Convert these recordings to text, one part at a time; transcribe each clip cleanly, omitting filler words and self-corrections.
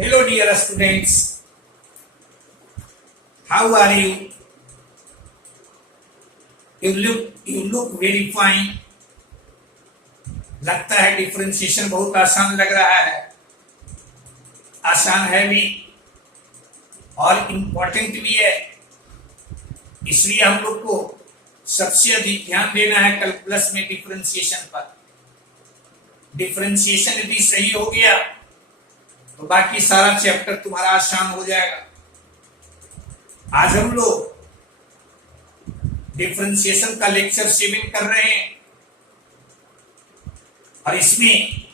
Hello dear students, how are you? You look very fine. लगता है differentiation बहुत आसान लग रहा है, आसान है भी और इम्पोर्टेंट भी है। इसलिए हम लोग को सबसे अधिक ध्यान देना है कैलकुलस में डिफरेंशिएशन पर। डिफरेंशिएशन यदि सही हो गया तो बाकी सारा चैप्टर तुम्हारा आसान हो जाएगा। आज हम लोग डिफरेंशिएशन का लेक्चर 7 कर रहे हैं और इसमें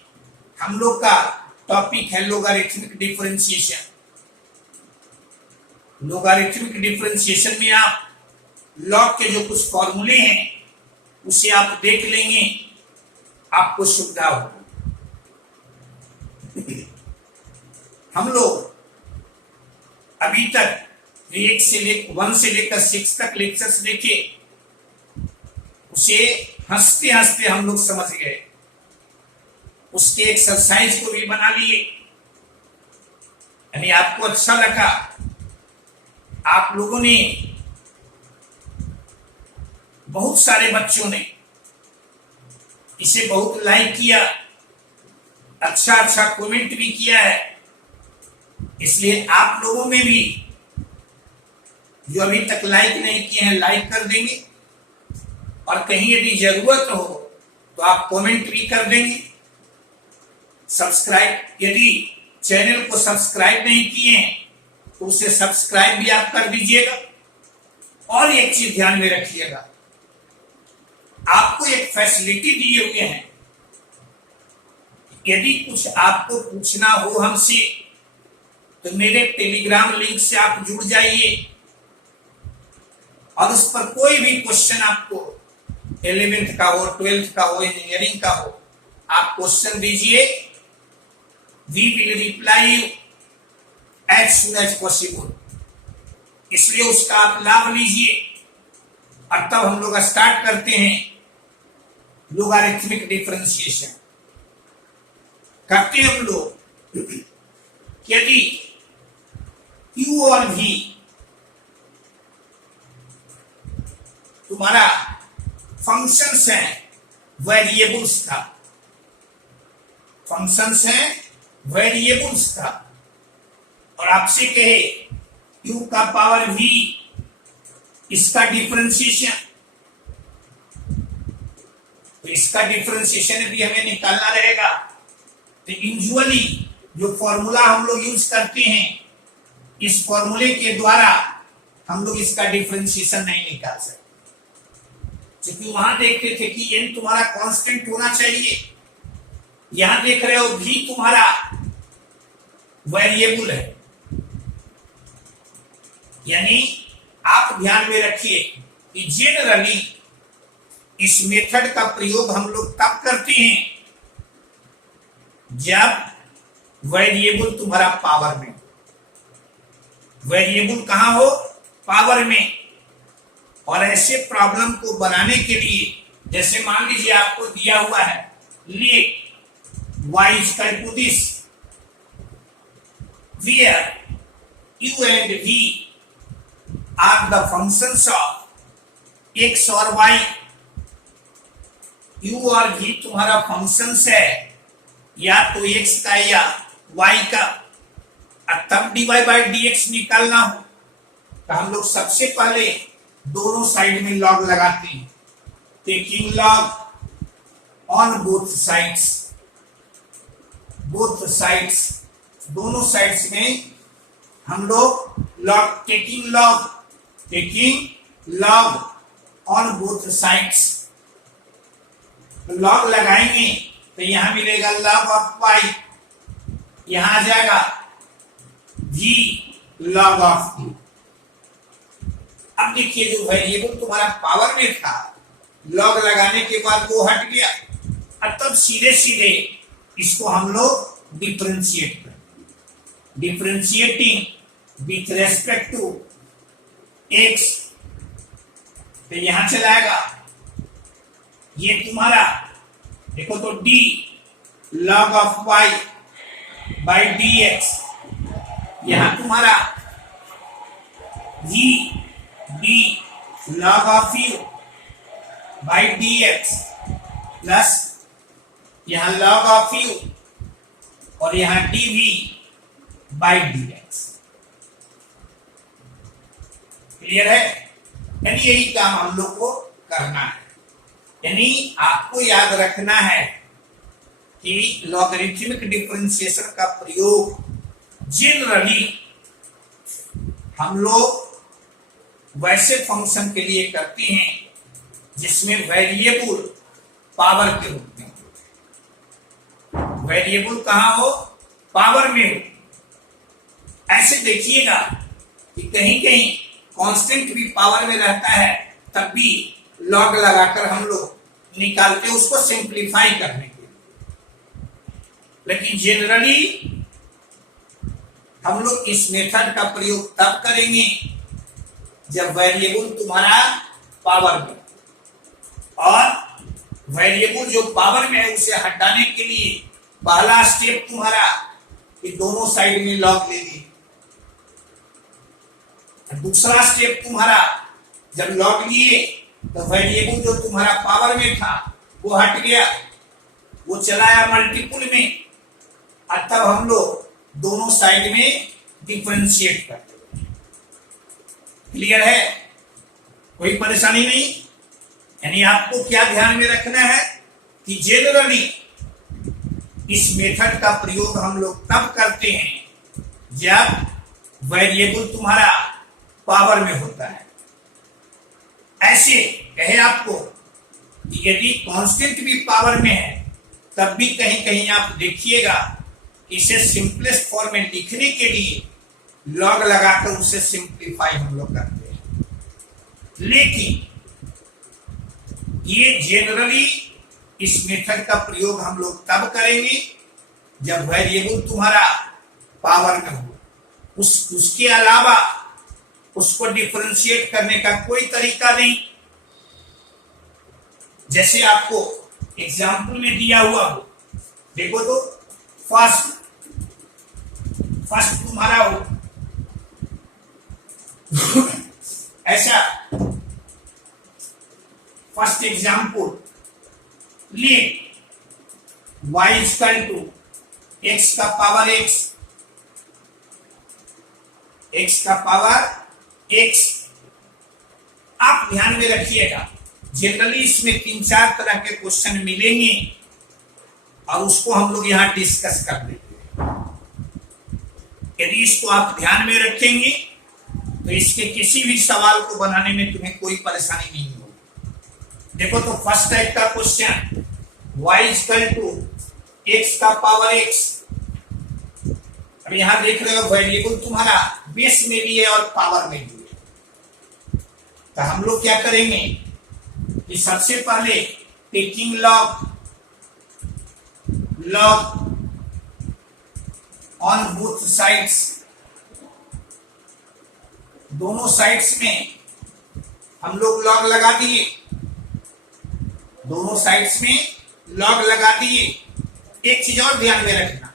हम लोग का टॉपिक है लोगारिथमिक डिफरेंशिएशन। लोगारिथमिक डिफरेंशिएशन में आप लॉग के जो कुछ फॉर्मूले हैं उसे आप देख लेंगे, आपको सुविधा होगी। हम लोग अभी तक 1 से लेकर 6 तक लेक्चर्स देखे, उसे हंसते हंसते हम लोग समझ गए, उसके एक्सरसाइज को भी बना लिए। यानी आपको अच्छा लगा, आप लोगों ने, बहुत सारे बच्चों ने इसे बहुत लाइक किया, अच्छा अच्छा कमेंट भी किया है। इसलिए आप लोगों में भी जो अभी तक लाइक नहीं किए हैं लाइक कर देंगे, और कहीं यदि जरूरत हो तो आप कमेंट भी कर देंगे। सब्सक्राइब, यदि चैनल को सब्सक्राइब नहीं किए हैं तो उसे सब्सक्राइब भी आप कर दीजिएगा। और एक चीज ध्यान में रखिएगा, आपको एक फैसिलिटी दिए हुए हैं, यदि कुछ आपको पूछना हो हमसे तो मेरे टेलीग्राम लिंक से आप जुड़ जाइए और उस पर कोई भी क्वेश्चन आपको 11th का हो, 12th का हो, इंजीनियरिंग का हो, आप क्वेश्चन दीजिए। We will reply you as soon as possible. इसलिए उसका आप लाभ लीजिए। और तब हम लोग स्टार्ट करते हैं लोगारिथमिक डिफरेंशिएशन। करते हम लोग, यदि u और v तुम्हारा फंक्शंस हैं वेरिएबल्स का, फंक्शंस हैं वेरिएबल्स का, और आपसे कहे u का पावर v इसका डिफरेंशिएशन, तो इसका डिफरेंशिएशन यदि हमें निकालना रहेगा तो यूजुअली जो फॉर्मूला हम लोग यूज करते हैं, इस फॉर्मूले के द्वारा हम लोग इसका डिफरेंशिएशन नहीं निकाल सकते। क्योंकि वहां देखते थे कि n तुम्हारा कांस्टेंट होना चाहिए, यहां देख रहे हो v तुम्हारा वेरिएबल है। यानी आप ध्यान में रखिए कि जनरली इस मेथड का प्रयोग हम लोग तब करते हैं जब वेरिएबल तुम्हारा पावर में, वेरिएबल कहां हो, पावर में। और ऐसे प्रॉब्लम को बनाने के लिए, जैसे मान लीजिए आपको दिया हुआ है late y is equal to this, where u and v are the functions of x और y। u और v तुम्हारा फंक्शंस है, या तो x का या y का। तब dy बाई dx निकालना हो तो हम लोग सबसे पहले दोनों साइड में लॉग लगाते हैं, taking log on both sides. Both sides, दोनों साइड्स में हम लोग log, taking log on both sides. Log लगाएंगे तो यहां मिलेगा लॉग ऑफ y, यहां आ जाएगा v log ऑफ t। अब देखिए जो वेरिएबल तुम्हारा पावर में था, लॉग लगाने के बाद वो हट गया। अब तब सीधे सीधे इसको हम लोग डिफरेंशिएट करें। Differentiating with respect to x, तो यहां चलाएगा ये तुम्हारा, देखो तो d log of y by dx यहां तुम्हारा जी d log of u by d x plus यहां लॉग ऑफ यू और यहां d v by d x. Clear है? यानी यही काम हम लोग को करना है। यानी आपको याद रखना है कि लॉगरिथमिक डिफरेंशिएशन का प्रयोग जनरली हम लोग वैसे फंक्शन के लिए करते हैं जिसमें वेरिएबल पावर के रूप में हो। वेरिएबल कहां हो? पावर में हो। ऐसे देखिएगा कि कहीं कहीं कांस्टेंट भी पावर में रहता है, तब भी लॉग लगाकर हम लोग निकालते उसको सिंप्लीफाई करने के लिए। लेकिन जनरली हम लोग इस मेथड का प्रयोग तब करेंगे जब वेरिएबल तुम्हारा पावर में, और वेरिएबल जो पावर में है उसे हटाने के लिए पहला स्टेप तुम्हारा कि दोनों साइड में लॉग ले ली। दूसरा स्टेप तुम्हारा जब लॉग लिए तो वेरिएबल जो तुम्हारा पावर में था वो हट गया, वो चलाया मल्टीपल में, और तब हम लोग दोनों साइड में डिफरेंशिएट करते हैं। क्लियर है? कोई परेशानी नहीं? यानी आपको क्या ध्यान में रखना है कि जनरली इस मेथड का प्रयोग हम लोग तब करते हैं जब वेरिएबल तुम्हारा पावर में होता है। ऐसे कहे आपको कि यदि कांस्टेंट भी पावर में है तब भी कहीं कहीं आप देखिएगा इसे सिंपलेस्ट फॉर्म में लिखने के लिए लॉग लगाकर उसे सिंप्लीफाई हम लोग करते हैं। लेकिन ये जनरली इस मेथड का प्रयोग हम लोग तब करेंगे जब वेरिएबल तुम्हारा पावर में हो। उसके अलावा उसको डिफरेंशिएट करने का कोई तरीका नहीं। जैसे आपको एग्जाम्पल में दिया हुआ हो, देखो तो फर्स्ट तुम्हारा हो ऐसा। फर्स्ट एग्जाम्पल ले y इक्वल टू x का पावर x का पावर x। आप ध्यान में रखिएगा जनरली इसमें 3-4 तरह के क्वेश्चन मिलेंगे और उसको हम लोग यहाँ डिस्कस कर देंगे। यदि इसको आप ध्यान में रखेंगे तो इसके किसी भी सवाल को बनाने में तुम्हें कोई परेशानी नहीं होगी। देखो तो फर्स्ट टाइप का question y equal to x का पावर x। अब यहां देख रहे हो वेरिएबल तुम्हारा बेस में भी है और पावर में भी है। तो हम लोग क्या करेंगे कि सबसे पहले taking log on both sides, दोनों साइड्स में हम लोग लॉग लगा दिए, दोनों साइड्स में लॉग लगा दिए। एक चीज और ध्यान में रखना,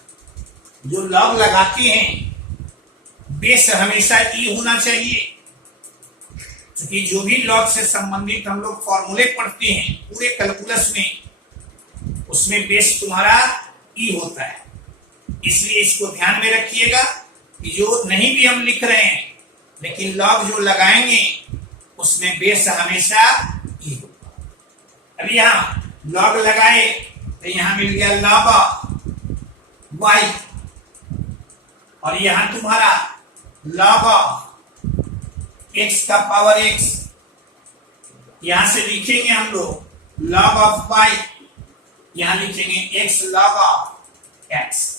जो लॉग लगाते हैं बेस हमेशा ई होना चाहिए, क्योंकि जो भी लॉग से संबंधित हम लोग फॉर्मूले पढ़ते हैं पूरे कैलकुलस में, उसमें बेस तुम्हारा ई होता है। इसलिए इसको ध्यान में रखिएगा कि जो नहीं भी हम लिख रहे हैं लेकिन लॉग जो लगाएंगे उसमें बेस हमेशा ई होगा। अब यहाँ लॉग लगाए तो यहां मिल गया लॉग y, और यहां तुम्हारा लॉग x का पावर x। यहां से लिखेंगे हम लोग लॉग ऑफ y, यहां लिखेंगे x लॉग ऑफ x।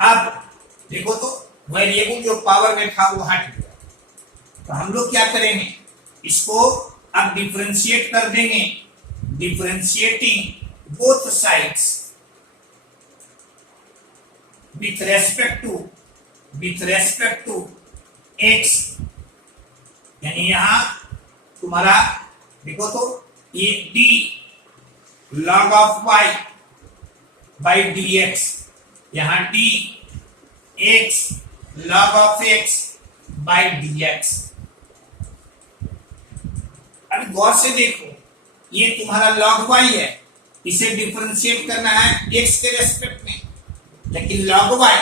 अब देखो तो वेरिएबल जो पावर में था वो हट गया, तो हम लोग क्या करेंगे, इसको अब डिफरेंशिएट कर देंगे। Differentiating both sides with respect to x, यानी यहां तुम्हारा देखो तो ये d log of y by dx, यहां d x log of x by d x. अब गौर से देखो, ये तुम्हारा लॉग वाई है, इसे डिफरेंशिएट करना है एक्स के रेस्पेक्ट में, लेकिन लॉग वाई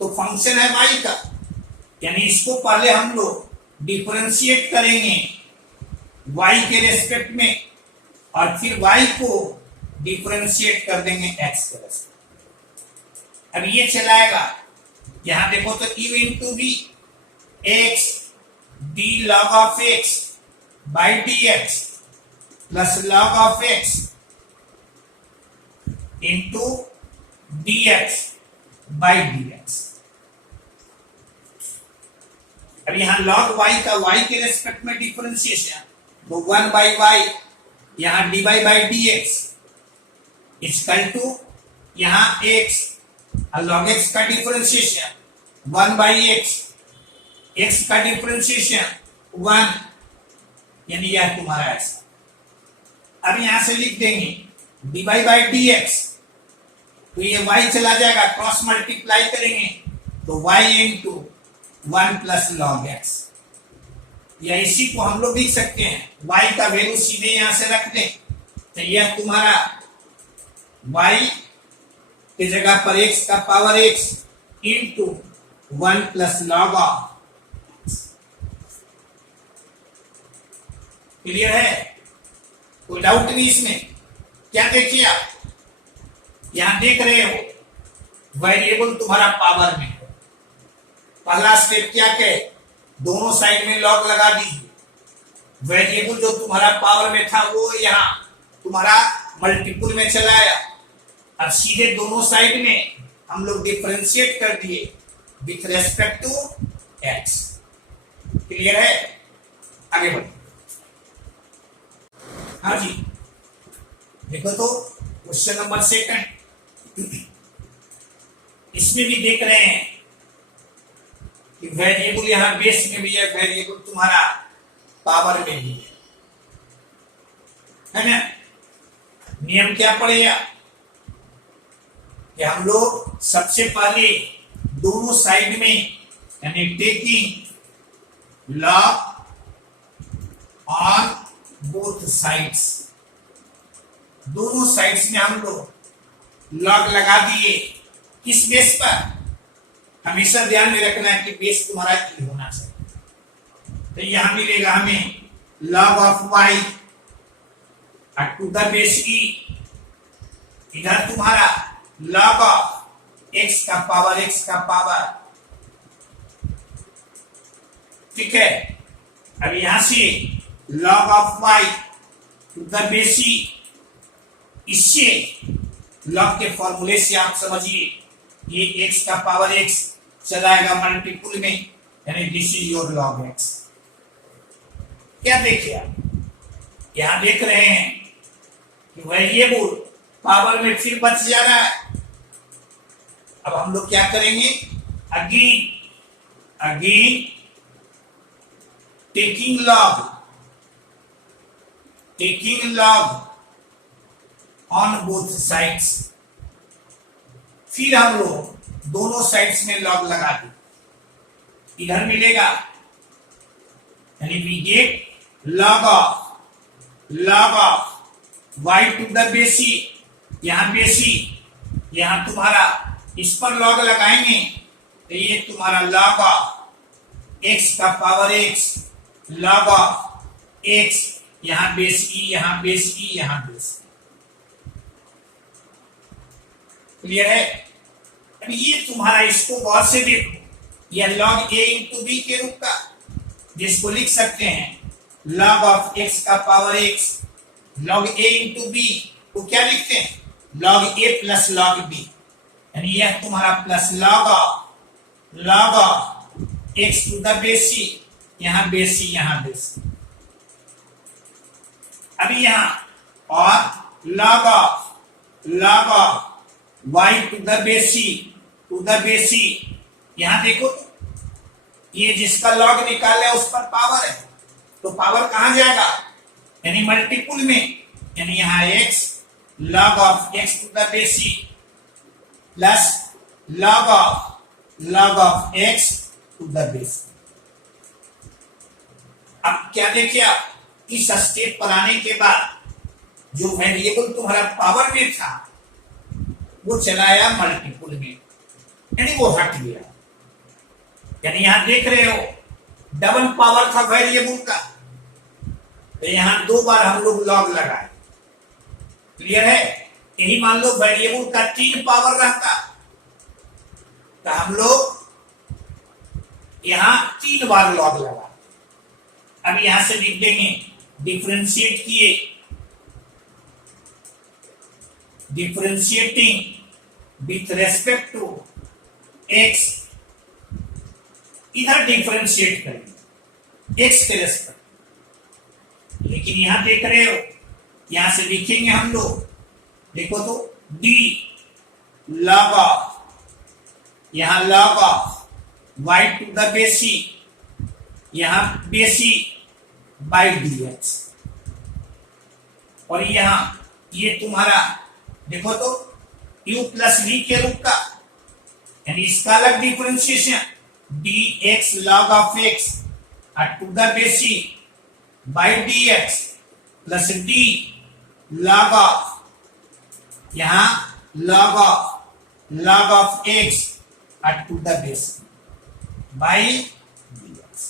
तो फंक्शन है वाई का, यानी इसको पहले हम लोग डिफरेंशिएट करेंगे वाई के रेस्पेक्ट में और फिर वाई को डिफरेंशिएट कर देंगे एक्स के रेस्पेक्ट। अब ये चलाएगा, यहां देखो तो u into b x d log of x by d x plus log of x into d x by d x. अब यहां लॉग वाई का वाई के रेस्पेक्ट में डिफरेंशिएशन, तो 1 बाई वाई, यहां d y by d x equal to यहां x और log x का डिफरेंशिएशन 1 बाई एक्स, एक्स का डिफरेंशिएशन 1, यानी यह तुम्हारा ऐसा। अब यहां से लिख देंगे d y by d x, तो ये y चला जाएगा, क्रॉस मल्टीप्लाई करेंगे तो y into 1 plus log x, या इसी को हम लोग लिख सकते हैं y का वैल्यू सीधे यहां से रख दें, तो यह तुम्हारा y की जगह पर x का power x into 1 plus log of. Clear है? कोई डाउट नहीं इसमें? क्या देखिए आप यहां देख रहे हो वेरिएबल तुम्हारा पावर में है। पहला स्टेप क्या कहे, दोनों साइड में लॉग लगा दीजिए। वेरिएबल जो तुम्हारा पावर में था वो यहां तुम्हारा मल्टीपल में चला आया, और सीधे दोनों साइड में हम लोग डिफरेंशिएट कर दिए with respect to x. Clear है? आगे बढ़िए। हाँ जी, देखो तो क्वेश्चन नंबर 2 इसमें भी देख रहे हैं कि वेरिएबल यहां बेस में भी है, वेरिएबल तुम्हारा पावर में भी है ना। नियम क्या पड़ेगा कि हम लोग सबसे पहले दोनों साइड में यानी taking log on both sides, दोनों साइड्स में हम लोग लॉग लगा दिए। किस बेस पर? हमेशा ध्यान में रखना है कि बेस तुम्हारा ई होना चाहिए। तो यहां मिलेगा हमें log of y to the base e, इधर तुम्हारा लॉग ऑफ एक्स का पावर, ठीक है। अब यहां से log of y to the base e, इससे लॉग के फॉर्मूले से आप समझिए ये x का पावर x चलाएगा मल्टीपल में, यानी this is your log x। क्या देखिए आप यहां देख रहे हैं कि वेरिएबल पावर में फिर बच जा रहा है। अब हम लोग क्या करेंगे, again taking log on both sides, फिर हम लोग दोनों साइड्स में लॉग लगा दें। इधर मिलेगा यानी we get log of y to the base e, यहां बेसी, यहां तुम्हारा इस पर लॉग लगाएंगे तो ये तुम्हारा लॉग ऑफ एक्स का power x, log of x, यहां बेस ई, यहां बेस ई, यहां बेस। क्लियर है? अभी ये तुम्हारा, इसको गौर से देखो, यह लॉग ए इंटू बी के रूप का, जिसको लिख सकते हैं लॉग ऑफ एक्स का power x, log a into b को क्या लिखते हैं, log a plus log b, यानी यह तुम्हारा plus log of x to the base e, यहां बेसी, यहां बेसी। अभी यहां और log of y to the base e, यहां देखो ये जिसका लॉग निकाले उस पर पावर है, तो पावर कहां जाएगा, यानी मल्टीपल में, यानी यहां x log of x to the base e plus log log of x to the base। अब क्या देखिए आप, इस स्टेप पर आने के बाद जो वेरिएबल तुम्हारा पावर में था वो चलाया मल्टीपुल में, यानी वो हट गया। यानी यहां देख रहे हो डबल पावर था वेरिएबल का, तो यहां 2 बार हम लोग लॉग लगाए। क्लियर है? यही मान लो वेरिएबल का 3 पावर रहता तो हम लोग यहां 3 बार लॉग लगा। अब यहां से लिख देंगे डिफरेंशिएट किए, differentiating with respect to x, इधर डिफरेंशिएट करेंगे एक्स के रेस्पेक्ट। लेकिन यहां देख रहे हो यहां से लिखेंगे हम लोग, देखो तो डी लॉग ऑफ, यहां log of y to the base e, यहां बेसी बाई डी एक्स। और यहां ये तुम्हारा देखो तो u प्लस वी के रूप का, यानी इसका अलग differentiation d x log of x to the base e by d x plus d log of, यहां log of x to the base e by d x.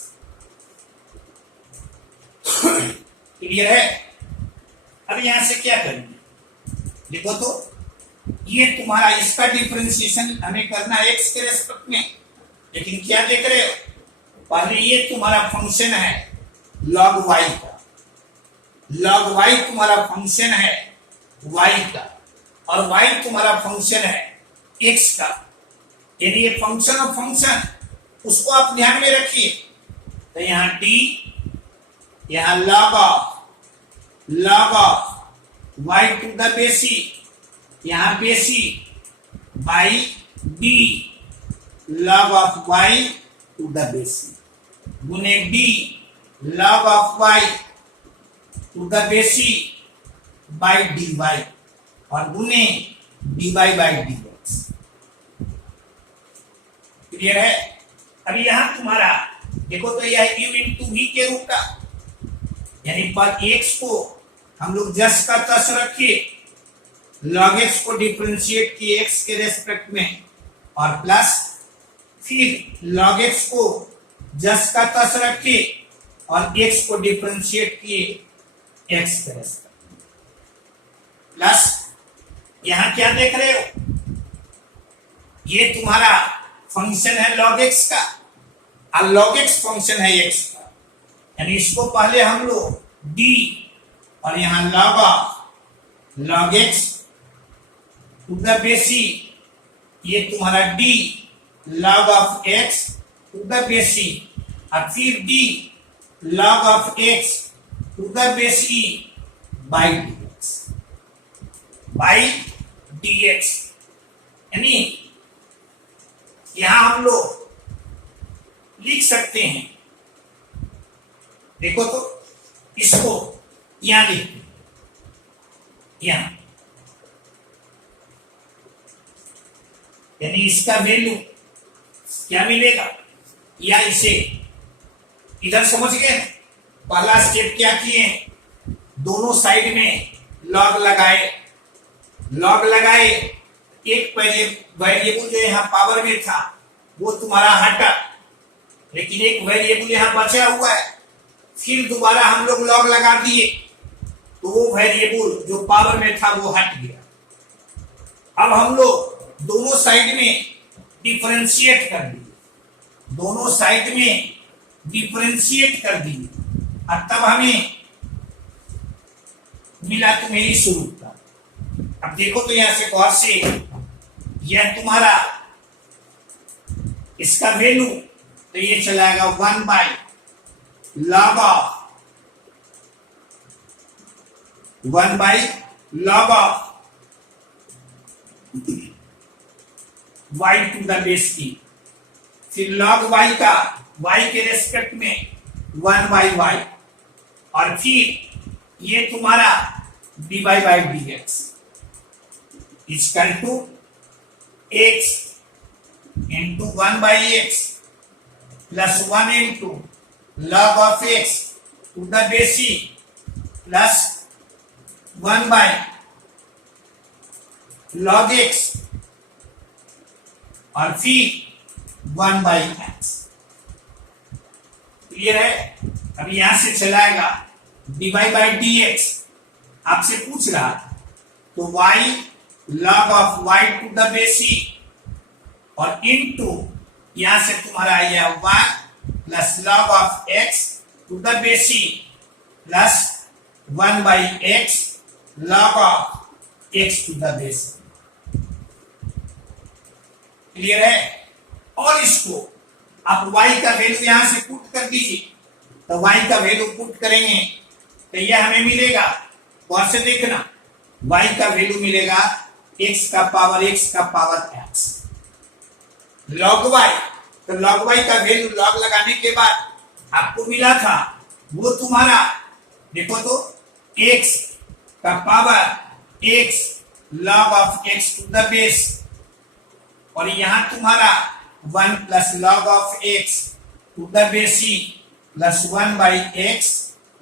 Clear है? अब यहां से क्या करेंगे, देखो तो ये तुम्हारा इसका डिफरेंशिएशन हमें करना है एक्स के रेस्पेक्ट में। लेकिन क्या देख रहे हो, पहले ये तुम्हारा फंक्शन है लॉग वाई का, लॉग वाई तुम्हारा फंक्शन है वाई का, और वाई तुम्हारा फंक्शन है एक्स का। यानी ये फंक्शन ऑफ फंक्शन, उसको आप ध्यान में रखिए। तो यहां डी, यहां log of y to the base e, यहां base e by d log of y to the base e गुने d log of y to the base e by d y, और गुने d y by d x. Clear है? अभी यहां तुम्हारा देखो तो यह u इंटू v के रूप का, यानी पर x को हम लोग जस का तस रखिए, log x को डिफरेंशिएट किए x के रेस्पेक्ट में, और प्लस फिर log x को जस का तस रखिए और x को डिफरेंशिएट किए x के रेस्पेक्ट में, प्लस यहां क्या देख रहे हो, ये तुम्हारा फंक्शन है log x का, और log x फंक्शन है x का। यानी इसको पहले हम लोग d और यहां log x टू द बेसी, ये तुम्हारा d log of x to the base e, और फिर d log of x to the base e by dx। यानी यहां हम लोग लिख सकते हैं, देखो तो इसको यहां लिखते, यहां यानी इसका वैल्यू क्या मिलेगा, या इसे इधर समझ गए। पहला स्टेप क्या किए, दोनों साइड में लॉग लगाए, एक वेरिएबल जो यहां पावर में था वो तुम्हारा हटा, लेकिन एक वेरिएबल यहां बचा हुआ है, फिर दोबारा हम लोग लॉग लगा दिए तो वो वेरिएबल जो पावर में था वो हट गया। अब हम लोग दोनों साइड में डिफरेंशिएट कर दिए, दोनों साइड में डिफरेंशिएट कर दिए, और तब हमें मिला तुम्हें इस रूप का। अब देखो तो यहां से गौर से, यह तुम्हारा इसका वैल्यू तो ये चलाएगा 1 by log of y to the base की, फिर log y का y के रेस्पेक्ट में 1 बाई y, और फिर ये तुम्हारा dy by dx equal to x into 1/x plus 1 into log of x to the base c plus 1 by log x और फिर 1/x। क्लियर है? अब यहां से चलाएगा dy बाई dx। आपसे पूछ रहा तो y log of y to the base c और इनटू यहां से तुम्हारा आया 1 plus log of x to the base c plus 1/x log of x to the base. Clear है? और इसको आप y का वैल्यू यहां से पुट कर दीजिए, तो y का वैल्यू पुट करेंगे तो यह हमें मिलेगा, और से देखना y का वैल्यू मिलेगा x का पावर x log y। तो log y का वैल्यू log लगाने के बाद आपको मिला था वो तुम्हारा देखो तो x का power x log of x to the base, और यहां तुम्हारा 1 plus log of x to the base c plus 1/x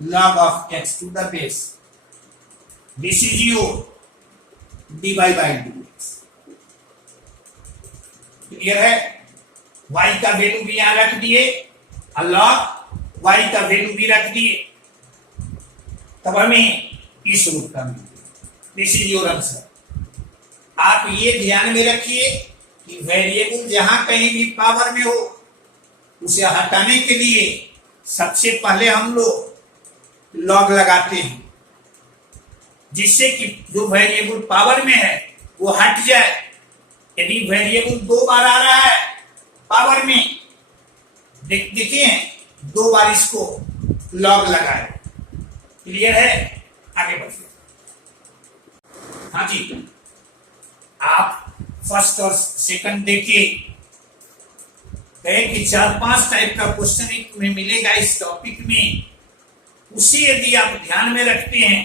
log of x to the base. This is your dy by dx। Clear है? y का value भी यहां रख दिए और log y का वैल्यू भी रख दिए, तब हमें इस रूप का मिलेगा। This is your answer. आप ये ध्यान में रखिए कि वेरिएबल जहां कहीं भी पावर में हो उसे हटाने के लिए सबसे पहले हम लोग लॉग लगाते हैं, जिससे कि जो वेरिएबल पावर में है वो हट जाए। यदि वेरिएबल 2 बार आ रहा है पावर में, देखिए 2 बार इसको लॉग लगाए। क्लियर है? आगे बढ़िए। हाँ जी, आप फर्स्ट और सेकंड देखिए, कहे कि 4-5 टाइप का क्वेश्चन तुम्हें मिलेगा इस टॉपिक में, उसे यदि आप ध्यान में रखते हैं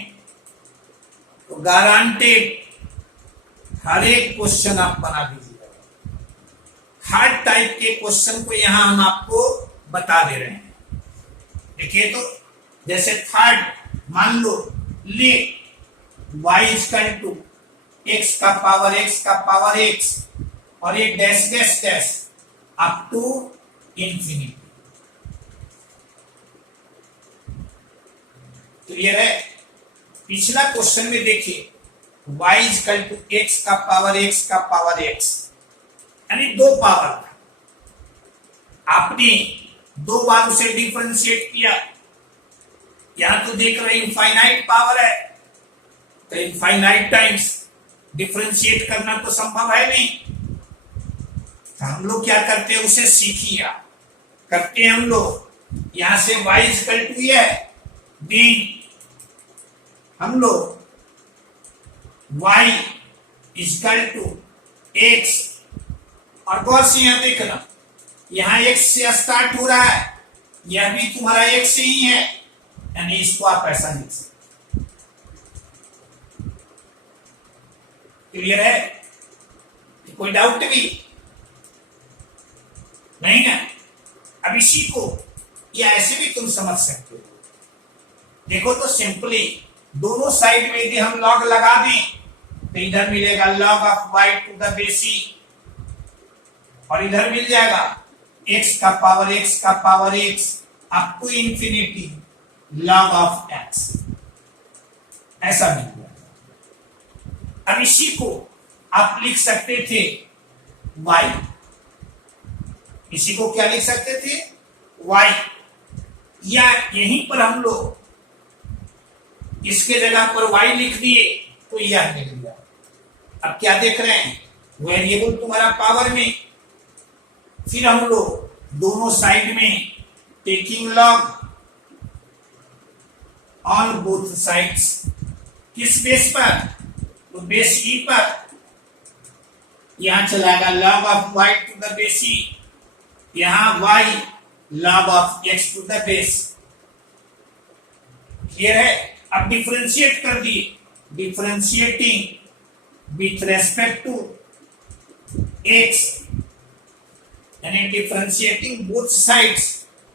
तो गारंटेड हर एक क्वेश्चन आप बना दीजिएगा। हर टाइप के क्वेश्चन को यहां हम आपको बता दे रहे हैं। देखिए तो जैसे थर्ड, मान लो ले y इक्वल टू x का पावर x और एक dash dash dash up to infinity. Clear है? पिछला क्वेश्चन में देखिए y इक्वल टू x का पावर x यानी 2 पावर था, आपने 2 बार उसे डिफरेंशिएट किया। यहां तो देख रहे इनफाइनाइट पावर है, तो इनफाइनाइट टाइम्स डिफरेंशिएट करना तो संभव है नहीं। तो हम लोग क्या करते हैं, उसे सीखिए करते हैं हम लोग। यहां से y इक्वल टू है देन हम लोग y इक्वल टू x, और गौर से यहां देखना यहां x से स्टार्ट हो रहा है, यह भी तुम्हारा x से ही है, यानी इसको आप ऐसा लिख सकते। क्लियर है? कोई डाउट भी नहीं ना? अब इसी को या ऐसे भी तुम समझ सकते हो। देखो तो सिंपली दोनों साइड में यदि हम लॉग लगा दें तो इधर मिलेगा log of y to the base c, और इधर मिल जाएगा x का power x up to infinity log of x, ऐसा मिल जाएगा। अब इसी को आप लिख सकते थे y, इसी को क्या लिख सकते थे y, या यहीं पर हम लोग इसके जगह पर y लिख दिए तो यह मिल गया। अब क्या देख रहे हैं, वेरिएबल तुम्हारा पावर में, फिर हम लोग दोनों साइड में taking log on both sides. किस बेस पर? तो बेस e पर। यहां चलाएगा log of y to the base e, यहां y log of x to the base. Clear है? अब डिफरेंशिएट कर दिए, differentiating with respect to x यानी differentiating both sides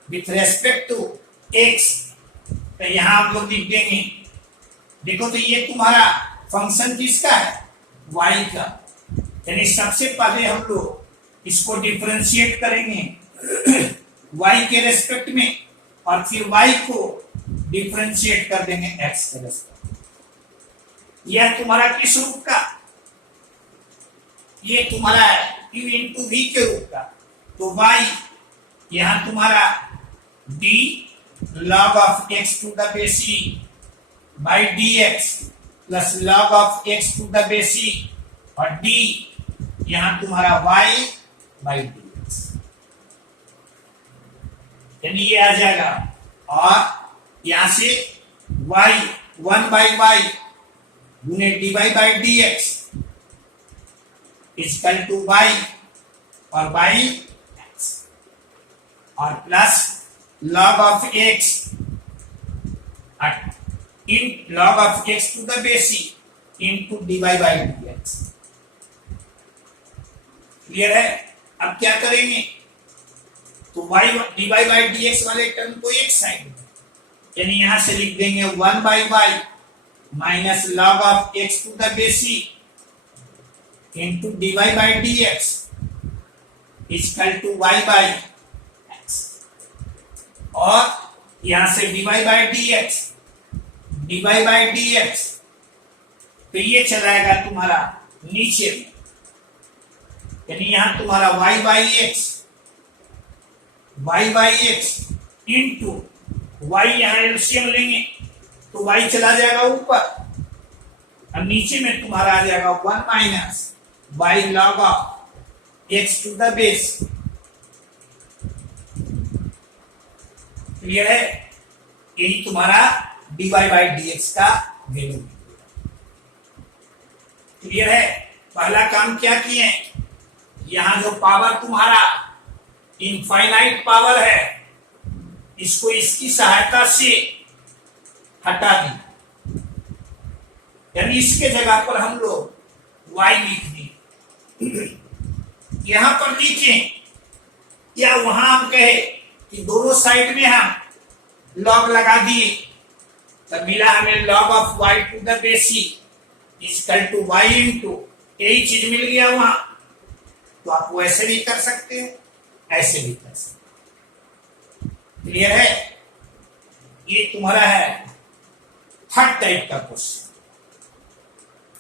with respect to x, तो यहां आप लोग लिख देंगे, देखो तो ये तुम्हारा फंक्शन किसका है, y का, यानी सबसे पहले हम लोग इसको डिफरेंशिएट करेंगे y के रेस्पेक्ट में, और फिर y को डिफरेंशिएट कर देंगे x के रेस्पेक्ट में। यह तुम्हारा किस रूप का, ये तुम्हारा u इंटू v के रूप का, तो y यहां तुम्हारा d log of x to the base e by dx plus log of x to the base e, और d यहां तुम्हारा y by dx, यानी ये आ जाएगा, और यहां से y 1 by y गुने dy by dx equal to y और y x, और plus log of x in log of x to the base e into dy by dx। Clear है? अब क्या करेंगे, तो y dy by dx वाले term को एक साइड में, यानी यहां से लिख देंगे 1 by y minus log of x to the base e into dy by dx equal to y by x, और यहां से dy by dx, तो ये चलाएगा तुम्हारा नीचे में, यानी यहां तुम्हारा y by x into y, यहां एलसीएम लेंगे तो y चला जाएगा ऊपर, और नीचे में तुम्हारा आ जाएगा 1 minus y log of x to the base. Clear है? यही तुम्हारा dy by dx का वैल्यू। क्लियर है? पहला काम क्या किए, यहां जो पावर तुम्हारा इनफाइनाइट पावर है, इसको इसकी सहायता से हटा दी, यानी इसके जगह पर हम लोग y लिख दी। यहां पर लिखें या वहां हम कहे कि दोनों साइड में हम लॉग लगा दिए, तब मिला हमें log of y to the base e equal to y into, यही चीज मिल गया वहां, तो आप वैसे भी कर सकते हो, ऐसे भी कर सकते हो। क्लियर है? ये तुम्हारा है थर्ड टाइप का क्वेश्चन,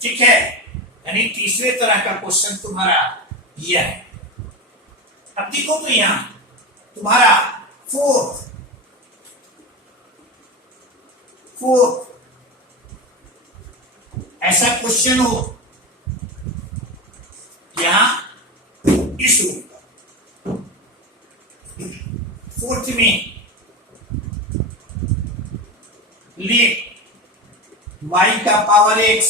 ठीक है, यानी तीसरे तरह का क्वेश्चन तुम्हारा यह है। अब देखो तो यहां तुम्हारा फोर्थ ऐसा क्वेश्चन हो यहां इस रूप का, फोर्थ में लिख y का power x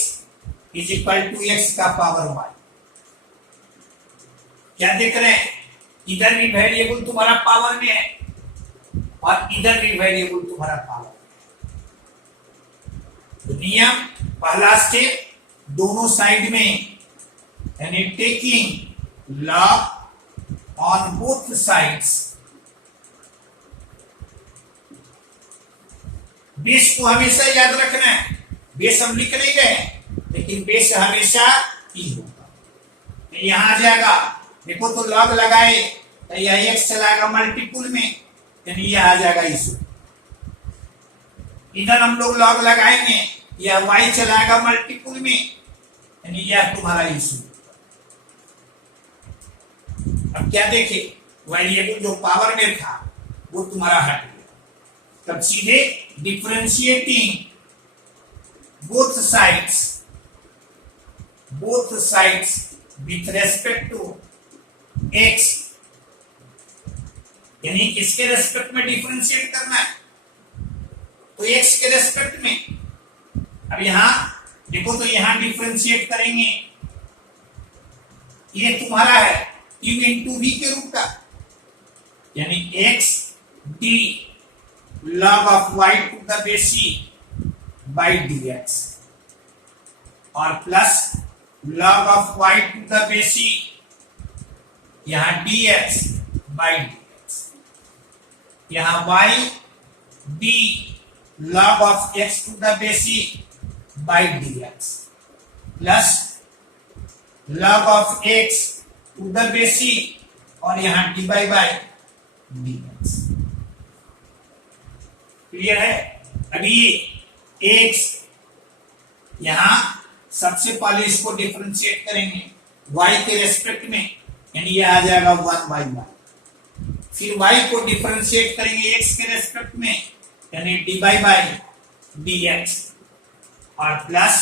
is equal to x का पावर y। क्या देख रहे हैं, इधर भी वेरिएबल तुम्हारा पावर में है और इधर भी वेरिएबल तुम्हारा पावर में है। तो नियम पहला स्टेप, दोनों साइड में, यानी taking log on both sides, base को हमेशा याद रखना है, बेस हम लिख नहीं गए, लेकिन बेस हमेशा ही होगा। यहां आ जाएगा, देखो तो लॉग लगाए तो यह x चलाएगा मल्टीपुल में, यानी यह आ जाएगा इस, इधर हम लोग लॉग लगाएंगे, यह y चलाएगा मल्टीपुल में, यानी यह तुम्हारा इशू। अब क्या देखे, वेरिएबल जो पावर में था वो तुम्हारा हट गया, तब सीधे differentiating both sides with respect to x, यानी किसके रेस्पेक्ट में डिफरेंशिएट करना है, तो x के रेस्पेक्ट में। अब यहां देखो तो यहां डिफरेंशिएट करेंगे, ये तुम्हारा है u इंटू v के रूप का, यानी x d log of y to the base e by dx, और plus log of y to the base e, यहां dx बाई dx। यहां y d log of x to the base e by dx plus log of x to the base e और यहां dy by dx। Clear है? अभी x यहां सबसे पहले इसको डिफरेंशिएट करेंगे y के रेस्पेक्ट में, यानी ये आ जाएगा 1/y। फिर y को डिफरेंशिएट करेंगे x के रेस्पेक्ट में, यानी dy बाई dx और प्लस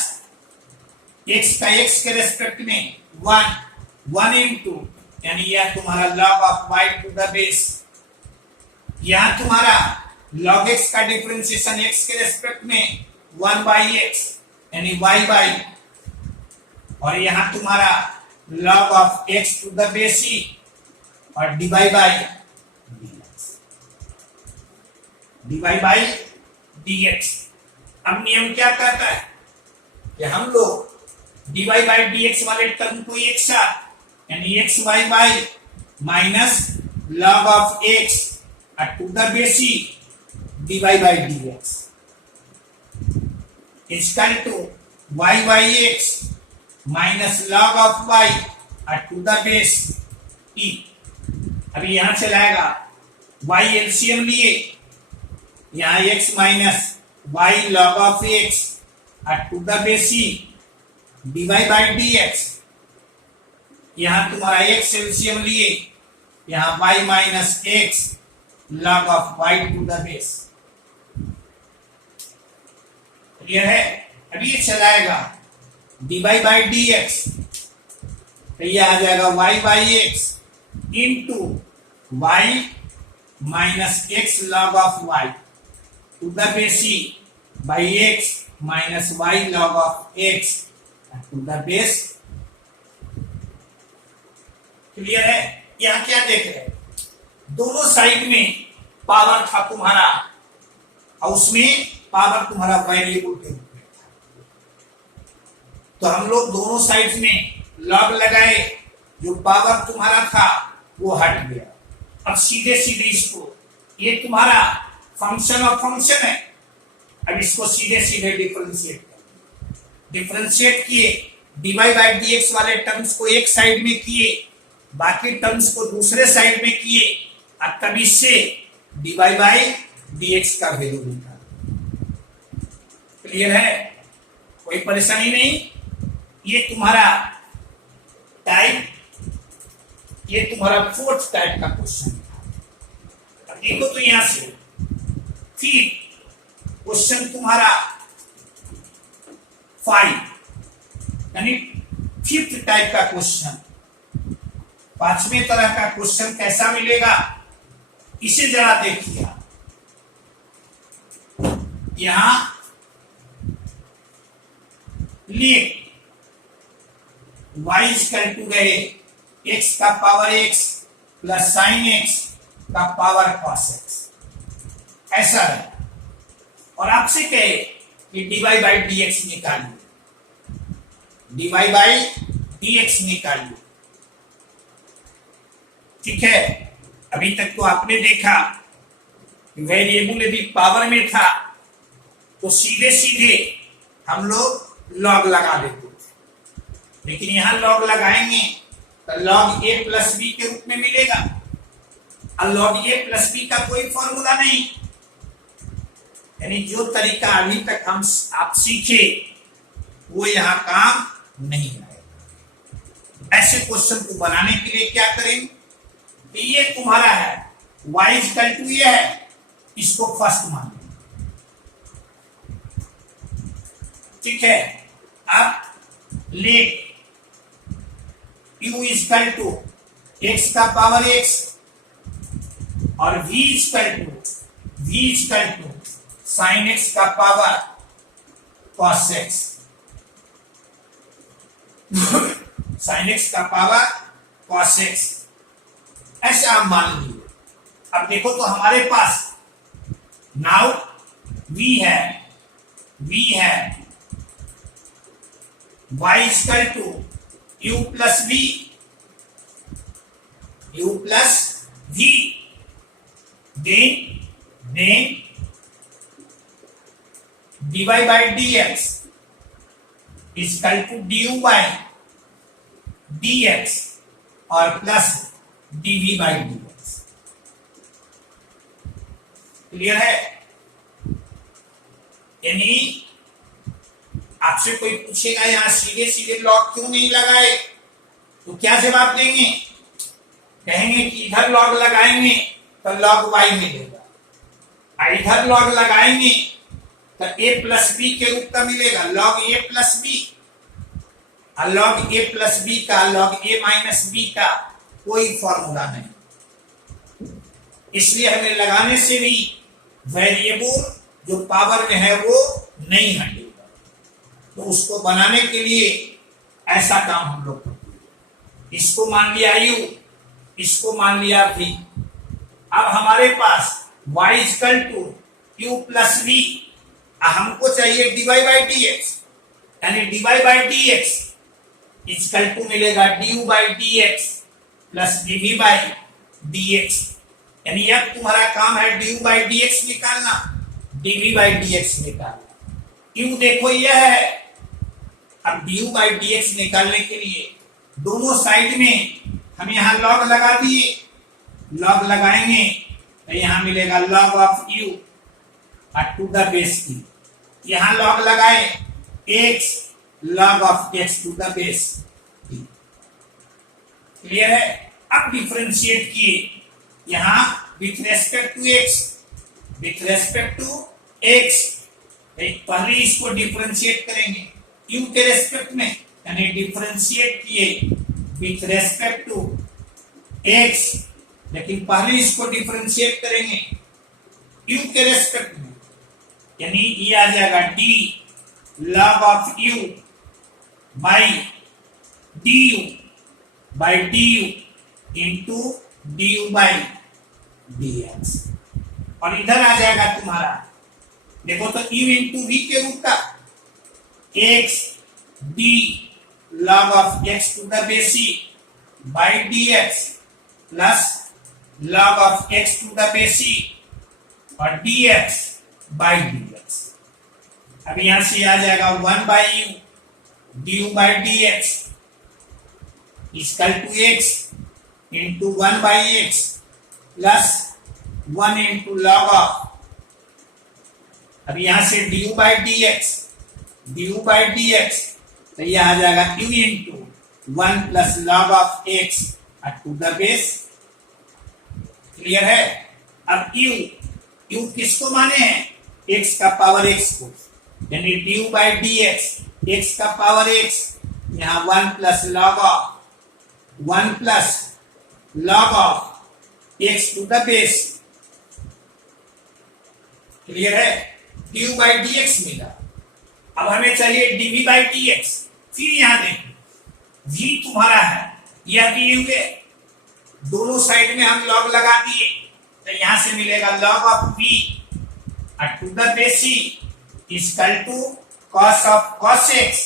x का x के रेस्पेक्ट में 1 इनटू, यानी यह तुम्हारा log of y to the base. यहां तुम्हारा log x का डिफरेंशिएशन x के रेस्पेक्ट में 1/x, यानी y बाई, और यहां तुम्हारा log of x to the base e और dy by dx, dy by dx। अब नियम क्या कहता है कि हम लोग dy बाई dx वाले टर्म को एक साथ, यानी x y by minus log of x to the base e dy by dx equal to y by x minus log of y to the base e। अभी यहां से लाएगा y LCM लिए, यहां x minus y log of x to the base e dy by dx। यहां तुम्हारा x LCM लिए, यहां y minus x log of y to the base. Clear है? अभी ये चलाएगा dy बाई dx, तो ये आ जाएगा y by x into y minus x log of y to the base e by x minus y log of x to the base. Clear है? यहां क्या देख रहे हैं, दोनों साइड में पावर था तुम्हारा और उसमें पावर तुम्हारा वेरिएबल के रूप में था, तो हम लोग दोनों साइड में लॉग लगाए, जो पावर तुम्हारा था वो हट गया। अब सीधे सीधे इसको, ये तुम्हारा फंक्शन और फंक्शन है, अब इसको सीधे सीधे डिफरेंशिएट कर, डिफरेंशिएट किए, dy बाई dx वाले टर्म्स को एक साइड में किए, बाकी टर्म्स को दूसरे साइड में किए, अब तब इससे dy बाई dx का वैल्यू निकाल। क्लियर है? कोई परेशानी नहीं। ये तुम्हारा टाइप, ये तुम्हारा फोर्थ टाइप का क्वेश्चन था। अब देखो तो यहां से फिर क्वेश्चन तुम्हारा 5, यानी फिफ्थ टाइप का क्वेश्चन, पांचवें तरह का क्वेश्चन कैसा मिलेगा इसे जरा देखिए। यहां लिख y इक्वल टू गए x का power x plus sign x का पावर cos x, ऐसा है। और आपसे कहे कि dy बाई dx निकालिए, dy बाई dx निकालिए। ठीक है? अभी तक तो आपने देखा वेरिएबल यदि पावर में था तो सीधे सीधे हम लोग लॉग लगा देते थे, लेकिन यहां लॉग लगाएंगे तो लॉग a प्लस बी के रूप में मिलेगा, और लॉग a प्लस बी का कोई फॉर्मूला नहीं, यानी जो तरीका अभी तक हम आप सीखे वो यहां काम नहीं आएगा। ऐसे क्वेश्चन को बनाने के लिए क्या करेंगे कि ये तुम्हारा है y इक्वल टू ये है, इसको फर्स्ट मान लें। ठीक है? अब ले u इक्वल टू x का पावर x और v equal to sine x का power cos x, sine x का पावर cos x, ऐसा आप मान लीजिए। अब देखो तो हमारे पास नाउ v है y equal to u plus v v, then dy by dx is equal to du by dx और plus dv by dx। Clear है? यानी आपसे कोई पूछेगा यहां सीधे सीधे लॉग क्यों नहीं लगाए, तो क्या जवाब देंगे? कहेंगे कि इधर लॉग लगाएंगे तो लॉग y मिलेगा, इधर लॉग लगाएंगे तो a प्लस बी के रूप का मिलेगा, लॉग a प्लस बी। और लॉग a प्लस बी का लॉग a माइनस बी का कोई फॉर्मूला नहीं, इसलिए हमें लगाने से भी वेरिएबल जो पावर में है वो नहीं हटेगा। तो उसको बनाने के लिए ऐसा काम हम लोग करते हैं। इसको मान लिया u, इसको मान लिया v। अब हमारे पास y equal to u plus v, हमको चाहिए dy बाई dx, यानी dy by dx equal to मिलेगा du by dx plus dv by dx। यानी अब तुम्हारा काम है du बाई dx निकालना, dv बाई dx निकालना। u देखो यह है। अब du बाई dx निकालने के लिए दोनों साइड में हम यहाँ लॉग लगा दिए, लॉग लगाएंगे तो यहाँ मिलेगा log of u to the base e। यहाँ लॉग लगाए x log of x to the base e। Clear है? अब डिफरेंशिएट किए यहाँ with respect to x, with respect to x। पहले इसको डिफरेंशिएट करेंगे u के रेस्पेक्ट में, यानी डिफरेंशिएट किए विथ रेस्पेक्ट टू x, लेकिन पहले इसको डिफरेंशिएट करेंगे u के रेस्पेक्ट में, यानी ये आ जाएगा d log of u by du by du into du by dx। और इधर आ जाएगा तुम्हारा, देखो तो u इंटू v के रूप का x d log of x to the base e by dx plus log of x to the base e और dx बाई dx। अब यहां से आ जाएगा 1 by u du by dx equal to x into 1 by x plus 1 into log of, अब यहां से du by dx तो यह आ जाएगा u into 1 plus log of x to the base. Clear है? अब u किसको माने हैं? x का पावर x को, यानी du बाई dx x का पावर x, यहाँ 1 plus log of x to the base. Clear है? du बाई dx मिला। अब हमें चाहिए dv बाई dx। फिर यहां देखो v तुम्हारा है, यह भी u है, दोनों साइड में हम लॉग लगा दिए तो यहां से मिलेगा log of v to the base e equal to cos of cos x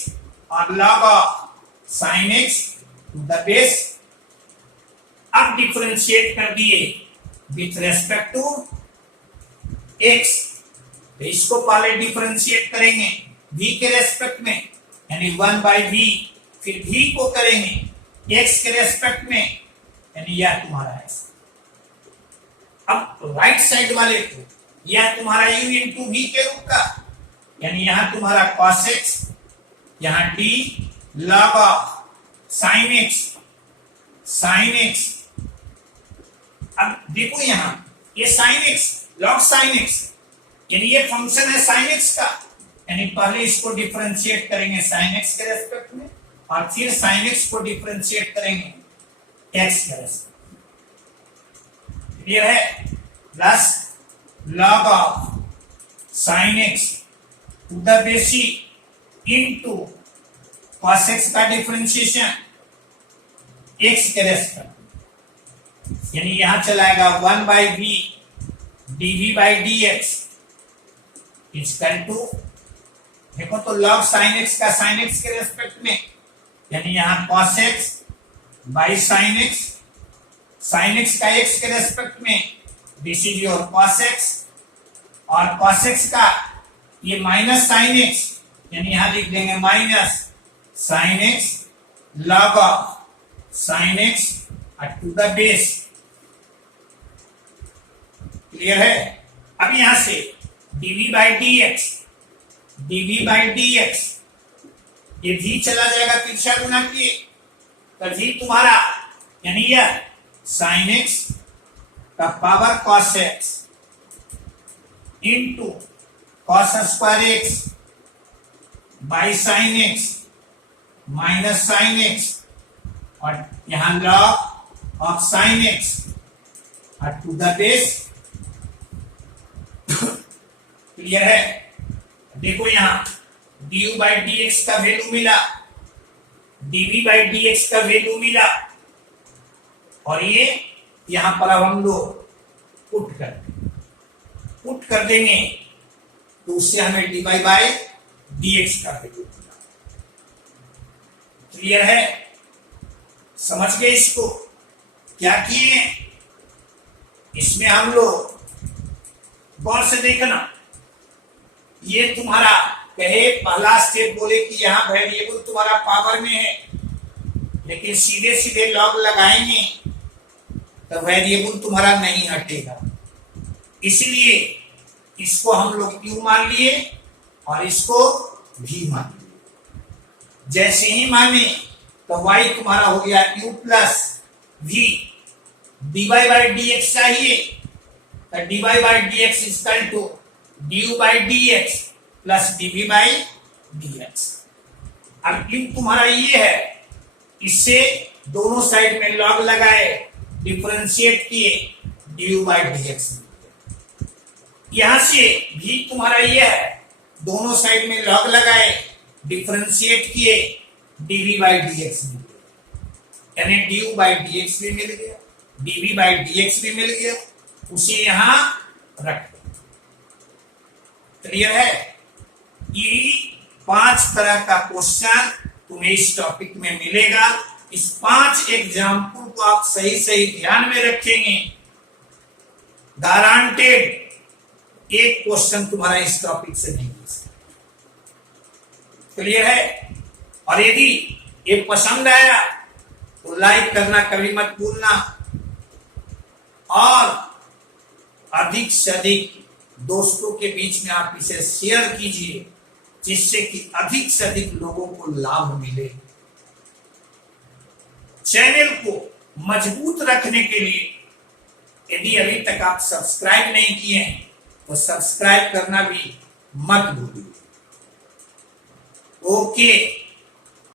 और log of sin x to the base. अब डिफरेंशिएट कर दिए विथ रेस्पेक्ट टू x, तो इसको पहले डिफरेंशिएट करेंगे v के रेस्पेक्ट में, यानी 1 बाई v, फिर v को करेंगे x के रेस्पेक्ट में, यानी यह तुम्हारा है। अब राइट साइड वाले को यह तुम्हारा u इंटू v के रूप का, यानी यहां तुम्हारा cos x, यहां d log of sin x। अब देखो यहां ये sin x log sin x, यानी ये फंक्शन है sin x का, यानी पहले इसको डिफरेंशिएट करेंगे sin x के रेस्पेक्ट में और फिर sin x को डिफरेंशिएट करेंगे x के रेस्पेक्ट। क्लियर है? Plus log of sin x to the base e into cos x का डिफरेंशिएशन x के रेस्पेक्ट, यानी यहां चलाएगा 1 by v dv by dx equal to, देखो तो log sin x का sin x के रेस्पेक्ट में, यानी यहां cos x by sin x sine x का एक्स के रेस्पेक्ट में, this is your cos x, और कॉस एक्स का ये माइनस साइन एक्स, यानी यहां लिख देंगे minus sine x log of sine x to the base. Clear है? अब यहां से dv by d x, dv by d x, ये भी चला जाएगा तिरछा गुना किए, तो भी तुम्हारा यानी यह साइन एक्स का power cos x into cos square x by sine x minus sine x, और यहां log of sine x to the base. Clear है? देखो यहां du बाई डी एक्स का वैल्यू मिला, dv बाई डी एक्स का value मिला, और ये यहां पर अब हम लोग पुट कर देंगे, तो उससे हमें dy बाई डी एक्स का वैल्यू मिला। क्लियर है? समझ गए इसको? क्या किए इसमें हम लोग, गौर से देखना, ये तुम्हारा कहे पहला स्टेप बोले कि यहां वेरिएबल तुम्हारा पावर में है, लेकिन सीधे सीधे लॉग लगाएंगे तो वेरिएबल तुम्हारा नहीं हटेगा, इसलिए इसको हम लोग u मान लिए और इसको v मान लिए। जैसे ही माने तो y तुम्हारा हो गया u plus v, dy by d x चाहिए तो dy by d x equal to du by d x plus dv by d x. अब u तुम्हारा ये है, इससे दोनों साइड में लॉग लगाए, डिफरेंशिएट किए, du बाई डी एक्स। यहां से v तुम्हारा ये है, दोनों साइड में लॉग लगाए, डिफरेंशिएट किए, dv बाई डी एक्स मिल गया, यानी du बाई डी एक्स भी मिल गया, dv बाई डी एक्स भी मिल गया, उसे यहां रख। क्लियर है? ये 5 तरह का क्वेश्चन तुम्हें इस टॉपिक में मिलेगा। इस 5 एग्जाम्पल को आप सही सही ध्यान में रखेंगे, गारंटेड एक क्वेश्चन तुम्हारा इस टॉपिक से नहीं मिल सकता। क्लियर है? और यदि ये पसंद आया तो लाइक करना कभी मत भूलना, और अधिक से अधिक दोस्तों के बीच में आप इसे शेयर कीजिए, जिससे कि अधिक से अधिक लोगों को लाभ मिले। चैनल को मजबूत रखने के लिए यदि अभी तक आप सब्सक्राइब नहीं किए हैं तो सब्सक्राइब करना भी मत भूलिए। ओके।